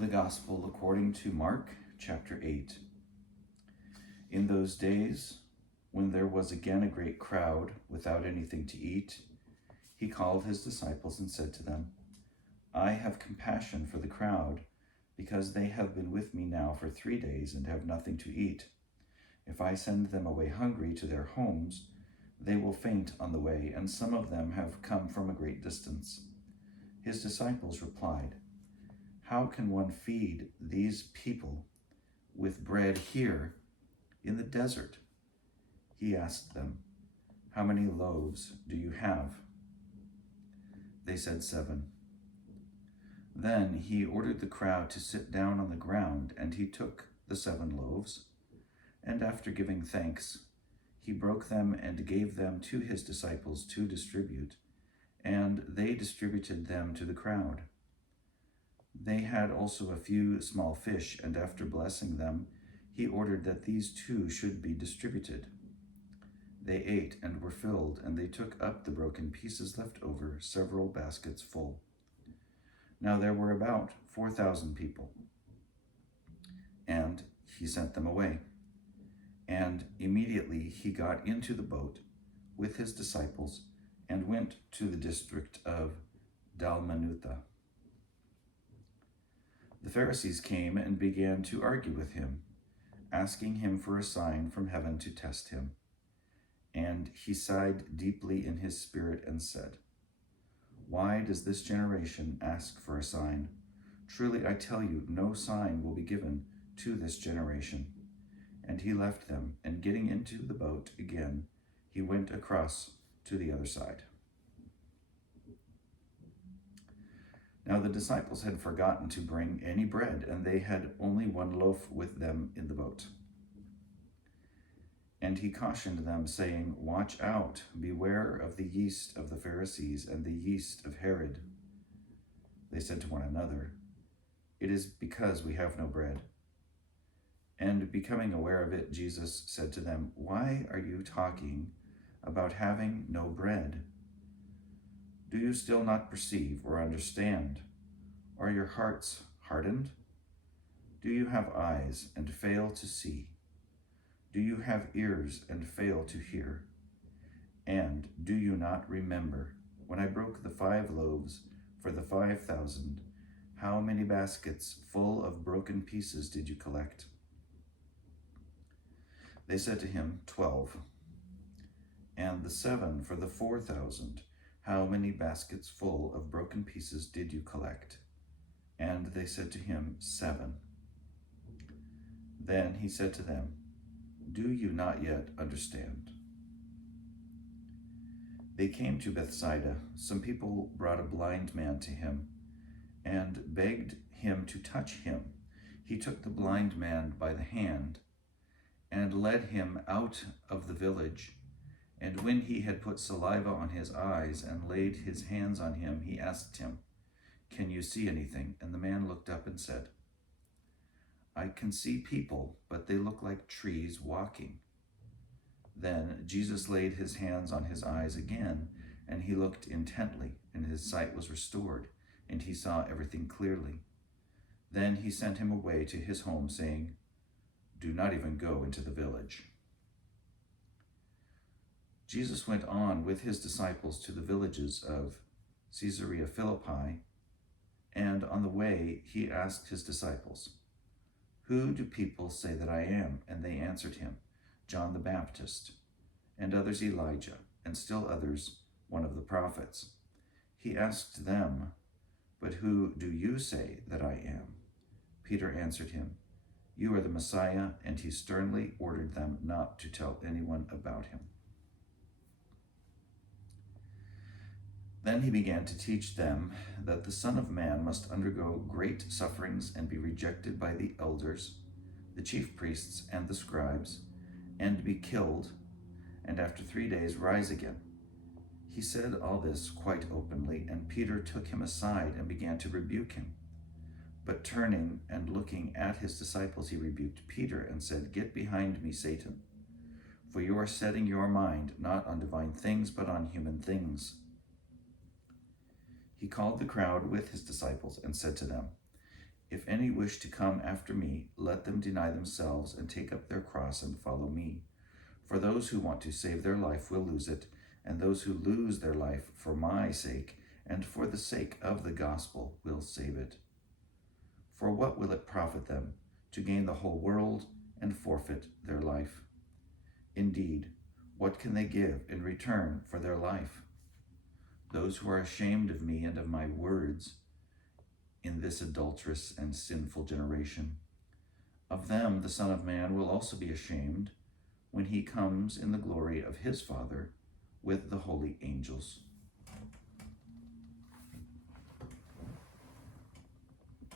The Gospel according to Mark, chapter 8. In those days, when there was again a great crowd without anything to eat, he called his disciples and said to them, I have compassion for the crowd, because they have been with me now for 3 days and have nothing to eat. If I send them away hungry to their homes, they will faint on the way, and some of them have come from a great distance. His disciples replied, How can one feed these people with bread here in the desert? He asked them, How many loaves do you have? They said 7. Then he ordered the crowd to sit down on the ground, and he took the 7 loaves, and after giving thanks, he broke them and gave them to his disciples to distribute, and they distributed them to the crowd. They had also a few small fish, and after blessing them, he ordered that these too should be distributed. They ate and were filled, and they took up the broken pieces left over, several baskets full. Now there were about 4,000 people. And he sent them away. And immediately he got into the boat with his disciples and went to the district of Dalmanutha. The Pharisees came and began to argue with him, asking him for a sign from heaven to test him. And he sighed deeply in his spirit and said, Why does this generation ask for a sign? Truly I tell you, no sign will be given to this generation. And he left them, and getting into the boat again, he went across to the other side. Now the disciples had forgotten to bring any bread, and they had only 1 loaf with them in the boat. And he cautioned them, saying, Watch out, beware of the yeast of the Pharisees and the yeast of Herod. They said to one another, It is because we have no bread. And becoming aware of it, Jesus said to them, Why are you talking about having no bread? Do you still not perceive or understand? Are your hearts hardened? Do you have eyes and fail to see? Do you have ears and fail to hear? And do you not remember when I broke the 5 loaves for the 5,000, how many baskets full of broken pieces did you collect? They said to him, 12. And the 7 for the 4,000, how many baskets full of broken pieces did you collect? And they said to him, 7. Then he said to them, Do you not yet understand? They came to Bethsaida. Some people brought a blind man to him and begged him to touch him. He took the blind man by the hand and led him out of the village. And when he had put saliva on his eyes and laid his hands on him, he asked him, Can you see anything? And the man looked up and said, I can see people, but they look like trees walking. Then Jesus laid his hands on his eyes again, and he looked intently, and his sight was restored, and he saw everything clearly. Then he sent him away to his home, saying, Do not even go into the village. Jesus went on with his disciples to the villages of Caesarea Philippi, and on the way he asked his disciples, Who do people say that I am? And they answered him, John the Baptist, and others Elijah, and still others one of the prophets. He asked them, But who do you say that I am? Peter answered him, You are the Messiah, and he sternly ordered them not to tell anyone about him. Then he began to teach them that the Son of Man must undergo great sufferings and be rejected by the elders, the chief priests, and the scribes, and be killed, and after 3 days rise again. He said all this quite openly, and Peter took him aside and began to rebuke him. But turning and looking at his disciples, he rebuked Peter and said, Get behind me, Satan, for you are setting your mind not on divine things, but on human things. He called the crowd with his disciples and said to them, If any wish to come after me, let them deny themselves and take up their cross and follow me. For those who want to save their life will lose it, and those who lose their life for my sake and for the sake of the gospel will save it. For what will it profit them to gain the whole world and forfeit their life? Indeed, what can they give in return for their life? Those who are ashamed of me and of my words in this adulterous and sinful generation, of them the Son of Man will also be ashamed when he comes in the glory of his Father with the holy angels.